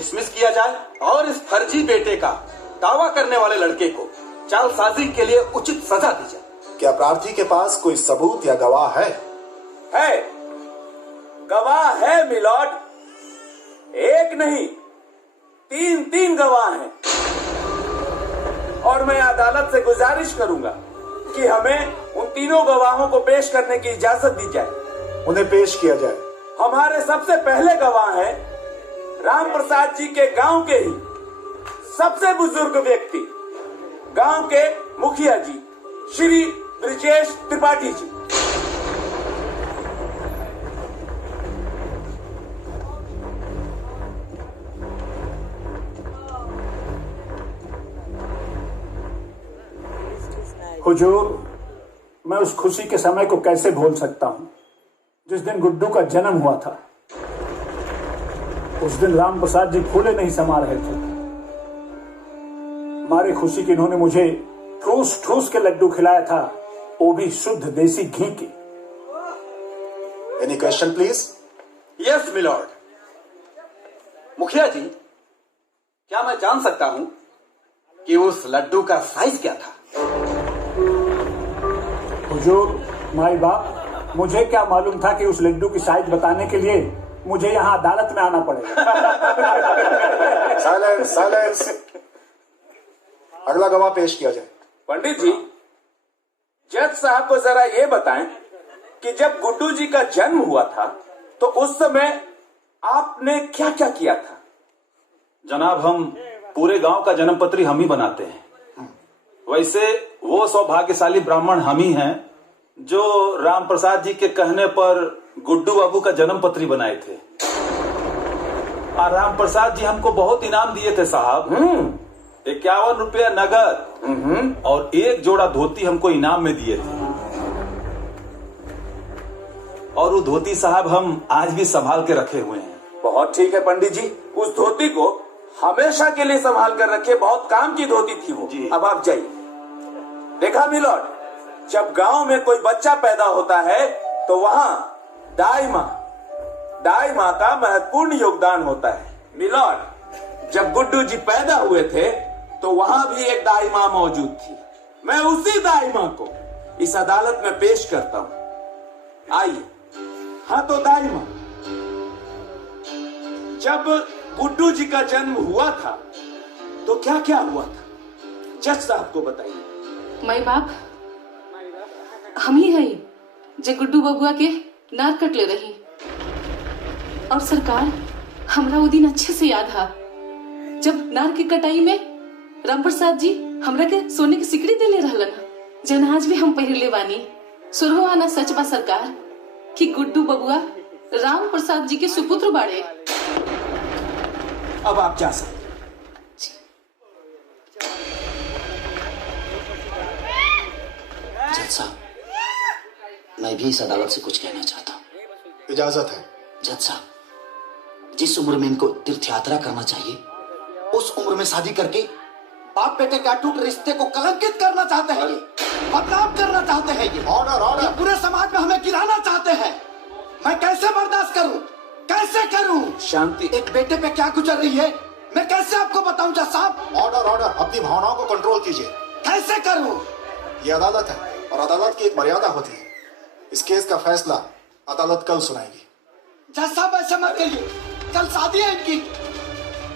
Dismiss किया जाए और इस फर्जी बेटे का दावा करने वाले लड़के को जालसाजी के लिए उचित सजा दी जाए। क्या प्रार्थी के पास कोई सबूत या गवाह है? गवाह है मिलॉर्ड। एक नहीं, तीन गवाह हैं। और मैं अदालत से गुजारिश करूंगा कि हमें उन तीनों गवाहों को पेश करने की इजाजत दी जाए। उन्हें पेश किया जाए। हमारे सबसे पहले गवाह हैं राम प्रसाद जी के गांव के ही सबसे बुजुर्ग व्यक्ति, गांव के मुखिया जी श्री ब्रिजेश त्रिपाठी जी। हुजूर, मैं उस खुशी के समय को कैसे भूल सकता हूं जिस दिन गुड्डू का जन्म हुआ था। उस दिन राम प्रसाद जी फूले नहीं समा रहे थे। हमारी खुशी की इन्होंने मुझे ठूस ठूस के लड्डू खिलाया था, वो भी शुद्ध देसी घी के। Any question please? Yes milord. मुखिया जी, क्या मैं जान सकता हूं कि उस लड्डू का साइज क्या था? हुजूर, माई बाप, मुझे क्या मालूम था कि उस लड्डू की साइज बताने के लिए मुझे यहाँ अदालत में आना पड़ेगा। Silence, silence. अगला गवाह पेश किया जाए। पंडित जी, जज साहब को जरा ये बताएं कि जब गुड्डू जी का जन्म हुआ था तो उस समय आपने क्या क्या किया था? जनाब, हम पूरे गांव का जन्म पत्री हम ही बनाते हैं। वैसे वो सौभाग्यशाली ब्राह्मण हम ही हैं जो राम प्रसाद जी के कहने पर गुड्डू बाबू का जन्म पत्री बनाए थे। और राम प्रसाद जी हमको बहुत इनाम दिए थे साहब। 51 रुपया नगद और एक जोड़ा धोती हमको इनाम में दिए थे। और वो धोती साहब हम आज भी संभाल के रखे हुए हैं। बहुत ठीक है पंडित जी, उस धोती को हमेशा के लिए संभाल कर रखे। बहुत काम की धोती थी वो जी। अब आप जाइए। देखा मिलॉर्ड, जब गांव में कोई बच्चा पैदा होता है तो वहां दाई माँ का महत्वपूर्ण योगदान होता है। मिलॉर्ड, जब गुड्डू जी पैदा हुए थे तो वहां भी एक दाई माँ मौजूद थी। मैं उसी दाई माँ को इस अदालत में पेश करता हूं। आइए। हाँ तो दाई माँ, जब गुड्डू जी का जन्म हुआ था तो क्या क्या हुआ था, जज साहब को बताइए। माई बाप, हम ही है जे गुड्डू बबुआ के नाक कटले रही। और सरकार, हमरा वो दिन अच्छे से याद है जब नार की कटाई में राम प्रसाद जी हमरा के सोने की सिकड़ी देले रहलन, जनाज भी हम पहिरले बानी। सुरहो आना सच बा सरकार कि गुड्डू बबुआ राम प्रसाद जी के सुपुत्र बाड़े। अब आप जा सकते। जज साहब, मैं भी इस अदालत से कुछ कहना चाहता हूँ। इजाजत है। जज साहब, जिस उम्र में इनको तीर्थ यात्रा करना चाहिए उस उम्र में शादी करके बाप बेटे के अटूट रिश्ते को कलंकित करना चाहते हैं, ये बदनाम करना चाहते हैं, ये ऑर्डर ऑर्डर पूरे समाज में हमें गिराना चाहते हैं। मैं कैसे बर्दाश्त करूं, कैसे करूं? शांति। एक बेटे पे क्या गुजर रही है मैं कैसे आपको बताऊं जज साहब? ऑर्डर ऑर्डर, अपनी भावनाओं को कंट्रोल कीजिए। कैसे करूं? ये अदालत है और अदालत की एक मर्यादा होती है। इस केस का फैसला अदालत कल सुनाएगी। जज साहब, ऐसा मत करिए, कल शादी है इनकी।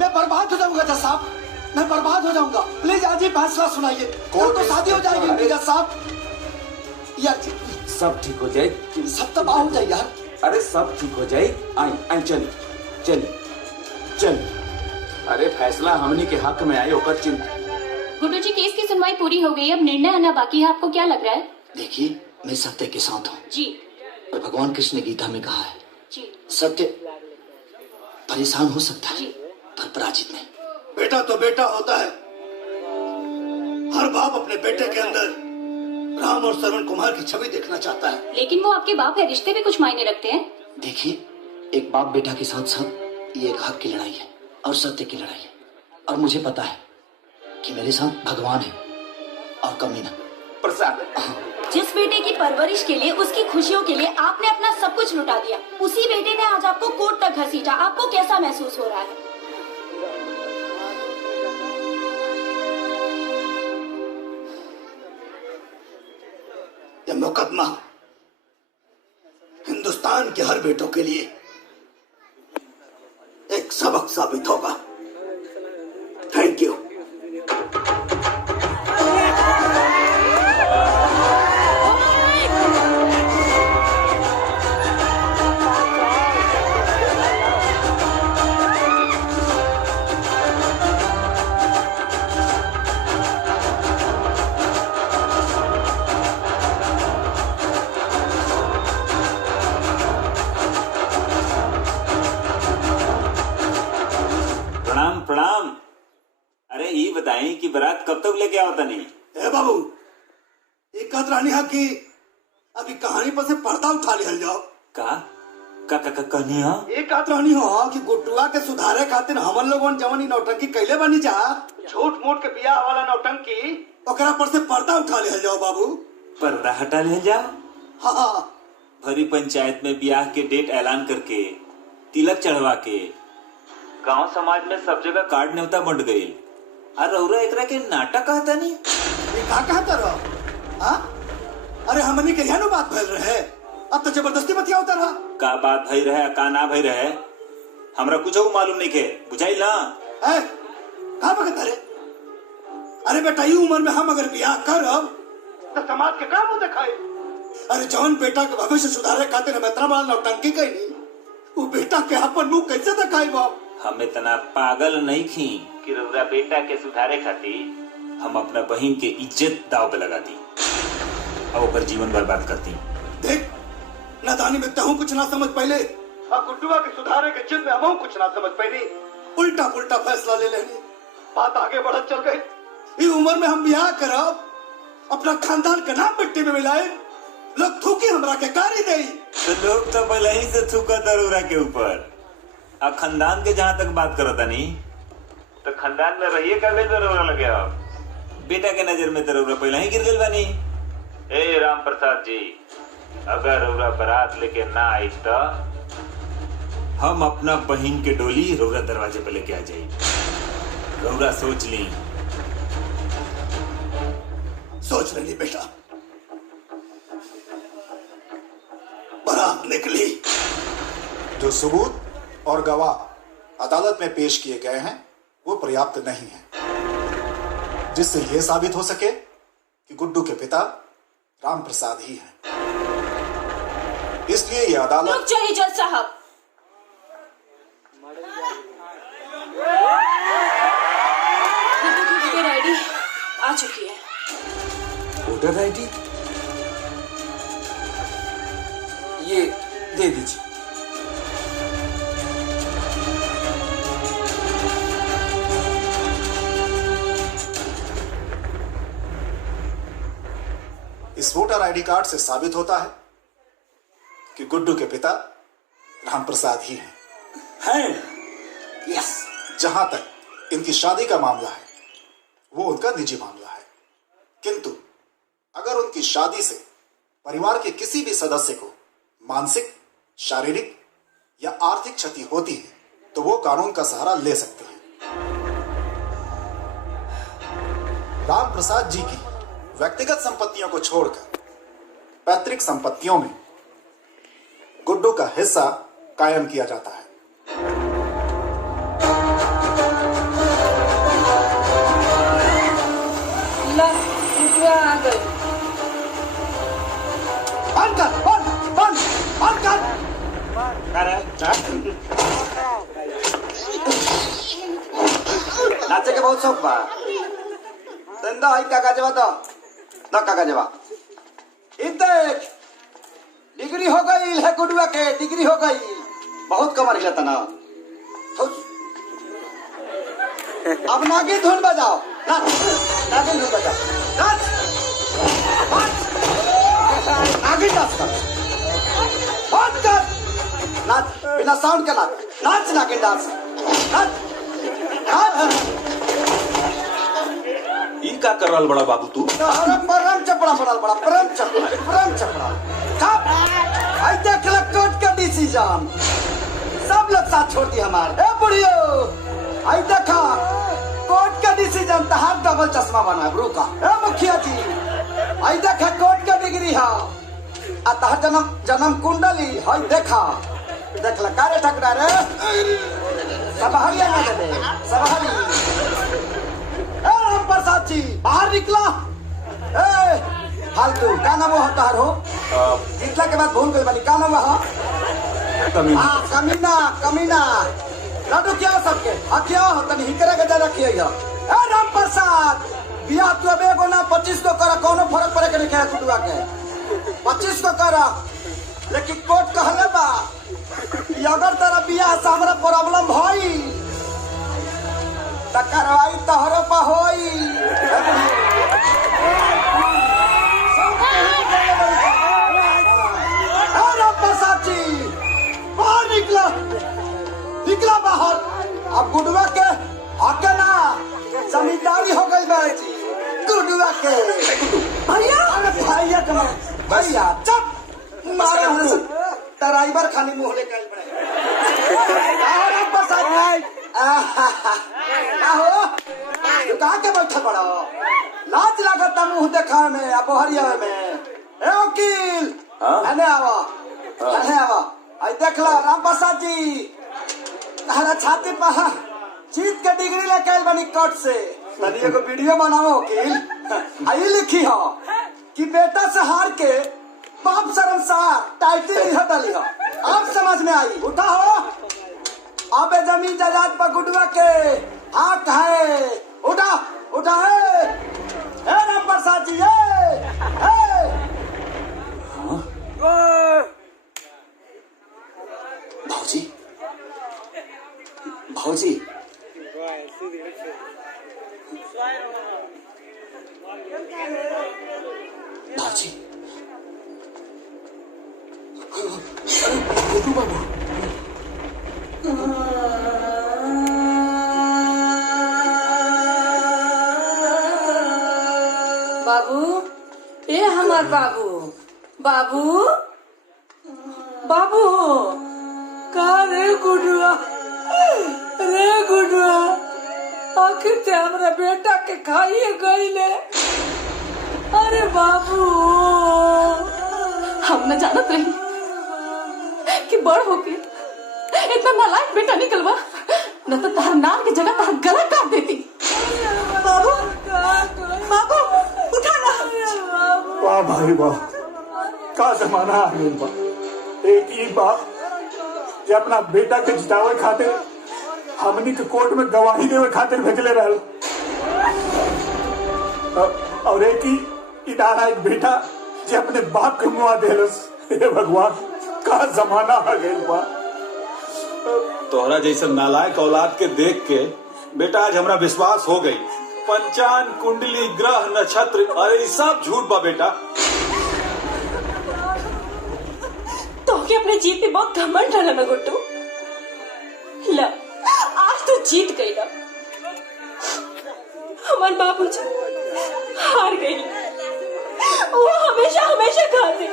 मैं बर्बाद हो जाऊंगा जज साहब, मैं बर्बाद हो जाऊंगा। प्लीज आज ही फैसला सुनाइए, कल तो शादी हो जाएगी इनकी जज साहब। यार सब ठीक हो जाए, सब तबाह हो जाए यार। अरे सब ठीक हो जाए। आई चल चल चल। अरे फैसला हमनी के हक में आए होकर चिंता। गुड्डू जी, केस की सुनवाई पूरी हो गई, अब निर्णय आना बाकी है। आपको क्या लग रहा है? देखिए, मैं सत्य के साथ हूँ जी। और भगवान कृष्ण ने गीता में कहा है जी, सत्य परेशान हो सकता है जी। पर पराजित नहीं। बेटा तो बेटा होता है। हर बाप अपने बेटे के अंदर राम और श्रवण कुमार की छवि देखना चाहता है। लेकिन वो आपके बाप है, रिश्ते भी कुछ मायने रखते हैं। देखिए, एक बाप बेटा के साथ साथ ये एक हक की लड़ाई है और सत्य की लड़ाई है। और मुझे पता है कि मेरे साथ भगवान है और कमीना प्रसाद। जिस बेटे की परवरिश के लिए, उसकी खुशियों के लिए आपने अपना सब कुछ लुटा दिया, उसी बेटे ने आज आपको कोर्ट तक घसीटा। आपको कैसा महसूस हो रहा है? ये मुकदमा हिंदुस्तान के हर बेटों के लिए एक सबक साबित होगा। Thank you. प्रणाम। अरे ये बताएं कि बारात कब तक लेके आओ तनी? ए बाबू, एक रानी है कि अभी कहानी पर से पर्दा उठा लिया जाओ। कहानी है? एक रानी हो कि गुड्डुआ के सुधारे खातिर हमन लोगन जवानी नौटंकी कैले बनी जा, झूठ मूठ के बियाह वाला नौटंकी, ओकरा पर से पर्दा उठा लिया जाओ बाबू। पर्दा हटा ले जाओ? हाँ। भरी पंचायत में ब्याह के डेट ऐलान करके, तिलक चढ़वा के, गांव समाज में सब जगह कार्ड न्योता बंट गई। और रउरा एकरा के नाटक कहता नहीं? ये का कहता रहो? हाँ? अरे हमनी के यहाँ बात भइल रहे, अब तो जबरदस्ती बतिया उतर रहा। का बात भई रहे, का ना भई रहे, हमरा कुछ मालूम नहीं के, बुझाई ना? का बकता रे? अरे बेटा, ये उम्र में हम अगर ब्याह करब तो समाज के काम दिखाई। अरे जौन बेटा के भविष्य सुधारे खातिर हम इतना बड़ा नौटंकी कही, वो बेटा के अपन मुंह कैसे दिखाई बाप? हम इतना पागल नहीं थी कि रउरा बेटा के सुधारे खातिर हम अपना बहन के इज्जत दाव पे लगा दी और ऊपर जीवन बर्बाद करती। देख, नादानी में तहु कुछ ना समझ पहले, और गुड्डुआ के सुधारे के जिद में हम कुछ ना समझ पहले, उल्टा पुल्टा फैसला ले लेनी, बात आगे बढ़त चल गई। इस उम्र में हम ब्याह करब, अपना खानदान का नाम मिट्टी में मिलाए, लोग थूकी हमरा के कारी दे। तो लोग तो पहले ही से थूका दरोरा के ऊपर। अब खानदान के जहाँ तक बात करता नहीं, तो खानदान में रहिए कभी दरोरा लगे आप। बेटा के नजर में दरोरा पहले ही गिर गई बानी। ए राम प्रसाद जी, अगर रउरा बारात लेके ना आई तो हम अपना बहन के डोली रउरा दरवाजे पे लेके आ जाये। रउरा सोच ली। सोच लेनी बेटा। बारात निकली। जो सबूत और गवाह अदालत में पेश किए गए हैं वो पर्याप्त नहीं है, जिससे यह साबित हो सके कि गुड्डू के पिता राम प्रसाद ही हैं। इसलिए यह अदालत। रुक जाइए जज साहब। वोटर आईडी आ चुकी है। वोटर आईडी ये दे दीजिए। इस वोटर आईडी कार्ड से साबित होता है कि गुड्डू के पिता राम प्रसाद ही हैं। यस। जहां तक इनकी शादी का मामला है वो उनका निजी मामला है, किंतु अगर उनकी शादी से परिवार के किसी भी सदस्य को मानसिक, शारीरिक या आर्थिक क्षति होती है तो वो कानून का सहारा ले सकते हैं। राम प्रसाद जी की व्यक्तिगत संपत्तियों को छोड़कर पैतृक संपत्तियों में गुड्डू का हिस्सा कायम किया जाता है। आ गए। बंद कर, बंद कर। नाचे के बहुत शौक बा। धंधा है काका जवा तो ना काका जवा। देख, डिग्री हो गई है गुडुआ के, डिग्री हो गई। बहुत कमा रही था ना। अब नागिन धुन बजाओ, नागिन धुन बजाओ, नाच, नागिन डांस कर, बात कर, नाच बिना साउंड के नाच, नाच नागिन डांस, नाच, नाच। ई का कर रहा बड़ा बाबू तू? परम चपड़ा पड़ा बड़ा, परम चपड़ा। आई देख ल कोर्ट का डिसीजन, सब लोग साथ छोड़ दिए हमारे। ए बुढ़ियो, आई देखा कोर्ट का डिसीजन, तहार डबल चश्मा बना है ब्रू का। ए मुखिया जी, आई देखा कोर्ट का डिग्री गिरी हा अतः जन्म जन्म कुंडली हई देखा देख ला कारे ठकरा रे सब हरिया ना दे सब हरी ए राम प्रसाद जी बाहर निकला ए फालतू का नाम होता हो जीतला के बाद भूल गई बनी का नाम है कमीना कमीना लाडू क्या सबके हाँ क्या हो तनी हिकरे के दे रखिए ए राम प्रसाद बिया तू अब एगो ना 25 को करा कोनो फर्क पड़े के नहीं है कुटुआ के 25 को करा लेकिन कोर्ट कहले बा कि अगर तेरा बिया से हमरा प्रॉब्लम भई त कार्रवाई तोहरो पर होई राम प्रसाद जी बाहर निकला निकला बाहर अब गुडुआ के आके ना जमींदारी हो गई बाजी गुडुआ के भैया अरे भैया कमा भैया चुप मारे हमसे ड्राइवर खाली मुंह लेके आई बड़े राम प्रसाद आहो तू कहाँ के बैठा बड़ा लाज लागता मुंह देखा में अब हरिया में ए वकील अने आवा आई देख ला राम प्रसाद जी तारा छाती पर जीत के डिग्री लेके आइल बनी कोर्ट से तनी एगो वीडियो बनाओ वकील आई लिखी हो कि बेटा से हार के बाप शर्मसार टाइटल लिखा डाली हो आप समझ में आई उठा हो अब जमीन जायदाद पर गुडुआ के हक है उठा उठा है राम प्रसाद जी भाजी भाजी भाजी गुड्डू बाबू बाबू ए हमार बाबू बाबू बाबू का रे गुडुआ आखिर ते हमरा बेटा के खाइए गईले अरे बाबू हम न जानत रही कि बड़ होके इतना नालायक बेटा निकलवा न तो तहर नाम की जगह तहर गला काट देती बाबू बाबू उठा ना वाह भाई वाह का जमाना आ गइल बा एक ही बाप जे अपना बेटा के जितावे खातिर हमनी के कोर्ट में गवाही देवे खातिर भेजले रहल और एक ही इदारा एक बेटा जे अपने बाप के मुआ देलस हे भगवान का जमाना आ गइल बा तोहरा जैसे नालायक औलाद के देख के बेटा आज हमरा विश्वास हो गई पंचांग कुंडली ग्रह नक्षत्र अरे सब झूठ बा बेटा तो के अपने जीत पे बहुत घमंड रहला ना गुड्डू ला आज तो जीत गई ना हमारे बाबूजी हार गई वो हमेशा हमेशा खाते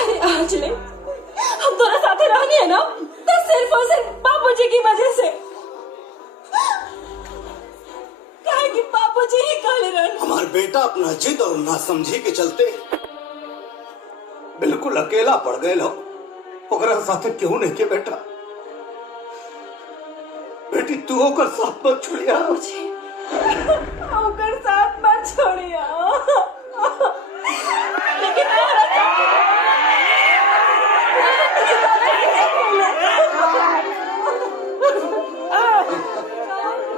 अरे आज ले हम दोनों साथे रहनी है ना तो सिर्फ और सिर्फ बाबूजी की वजह से काहे कि बाबूजी ही काले रन हमार बेटा अपना जिद और नासमझी के चलते बिल्कुल अकेला पड़ गए हो ओकरा साथे क्यों नहीं के बेटा बेटी तू ओकर साथ मत छोड़िया बाबूजी ओकर साथ मत छोड़िया लेकिन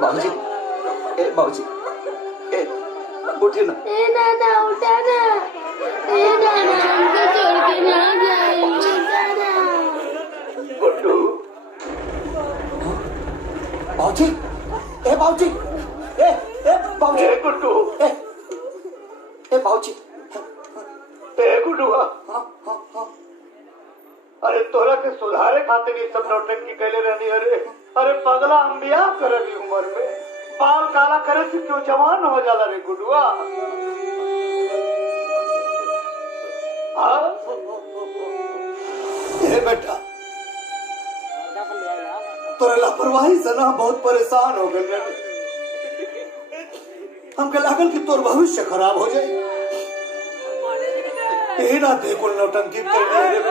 बाबूजी ए बाबूजी ए उठिए ना ए नाना उठा ना ए नाना हमको छोड़ के ना जाए उठा ना गुड्डू बाबूजी ए बाबूजी ए बाबूजी ए गुड्डू ए बाबूजी ए गुड्डू अरे तोरा के सुधारे खातिर ये सब नौटंकी कैले रहनी अरे पगला हम बियाह करली उम्र में बाल काला करे से क्यों जवान हो जाला रे गुडुआ ए बेटा तोरे लापरवाही से ना बहुत परेशान हो गए हमके लागल कि तोर भविष्य खराब हो जाए ये ना देखो नौटंकी करने रे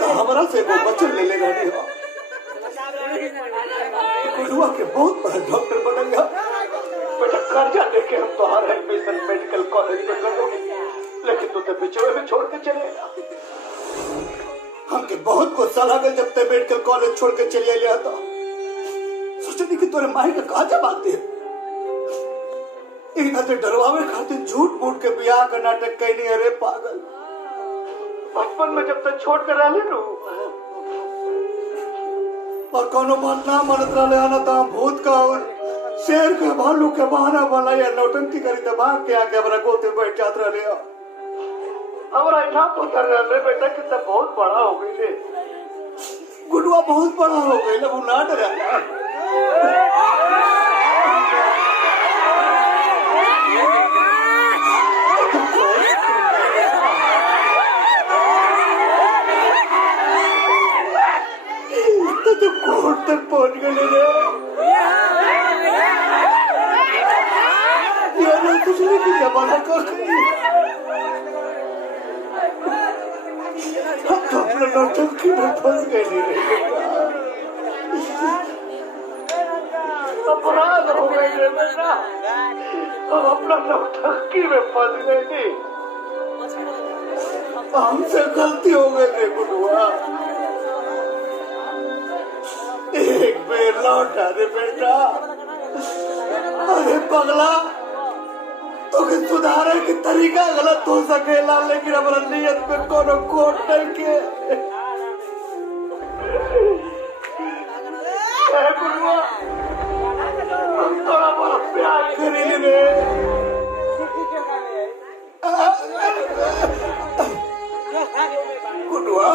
तो हमारा से वो बच्चन ले लेगा नहीं हो गुरुआ के बहुत बड़ा डॉक्टर बनेगा बेटा कर्जा लेके हम तुम्हारा एडमिशन मेडिकल कॉलेज में कर दोगे लेकिन तू तो बिचौले में छोड़ के चलेगा हमके बहुत गुस्सा लगा जब ते मेडिकल कॉलेज छोड़ के चले लिया था सोचती कि तोरे माई का कहा जवाब दे इन्हें ते डरवावे खातिर झूठ मूठ के ब्याह का नाटक कहनी अरे पागल बचपन में जब तक छोड़ कर रह रू और कोनो बात ना मानत रहे आना तो हम भूत का और शेर के भालू के बहाना बना या नौटंकी करी तो भाग के आके हमारा गोते बैठ जात रहे हमारा इतना पुत्र रहे बेटा कितना बहुत बड़ा हो गई रे गुडुआ बहुत बड़ा हो गई ना वो ना डरा तो कोर्ट तक पहुंच गए रे यार कुछ नहीं की जमानत कर हम तो अपने नौटंकी में फंस गए रे अपराध हो गए रे बेटा हम अपना नौटंकी में फंस गए थे हमसे गलती हो गई रे गुडुआ एक बेर लौटा रे बेटा अरे पगला तो कि सुधारे की तरीका गलत हो सकेला लेकिन हमारा नियत में कोनो कोट नहीं के गुरुआ हम थोड़ा बहुत प्यार करी रे गुडुआ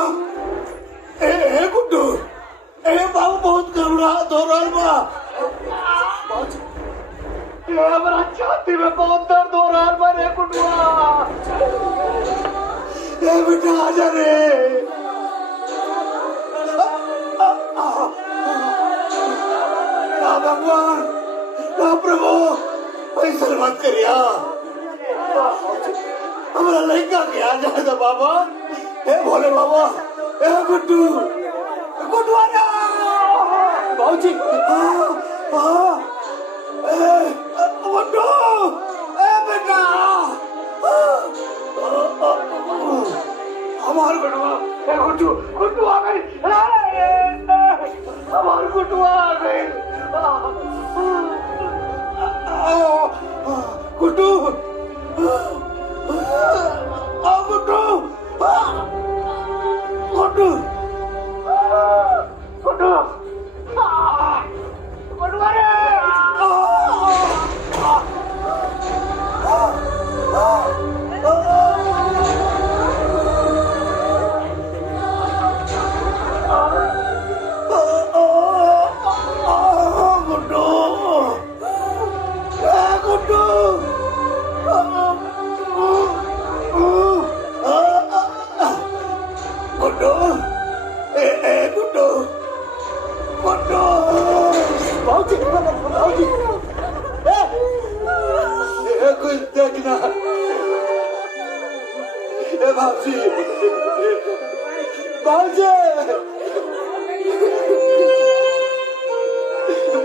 ए गुड्डू ए बाबू बहुत घबरा दो रहा हमारा छाती में बहुत दर्द हो रहा है मेरे गुडुआ ए बेटा आजा रे भगवान प्रभु ऐसा मत करिया हमारा लड़का के आ जाएगा बाबा ए भोले बाबा ए गुड्डू गुडुआ बाबूजी गुड्डू ए बेटा हमार गुडुआ ए गुड्डू गुड्डू आ गई हमार गुड्डू आ गई गुड्डू आ गुड्डू गुड्डू गुड्डू गुड्डू रे देखना बाबूजी बाबूजी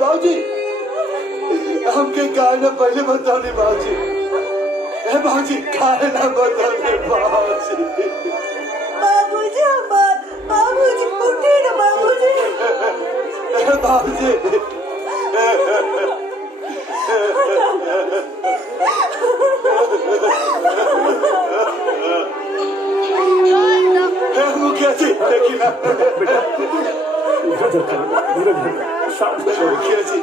बाबूजी हमके काहे ना पहले बताओ नहीं बाबूजी बाबूजी काहे ना बताओ नहीं बाबूजी बाबूजी बाबूजी उठे ना बाबूजी बाबूजी मुखिया जी देखिए ना बेटा मुखिया जी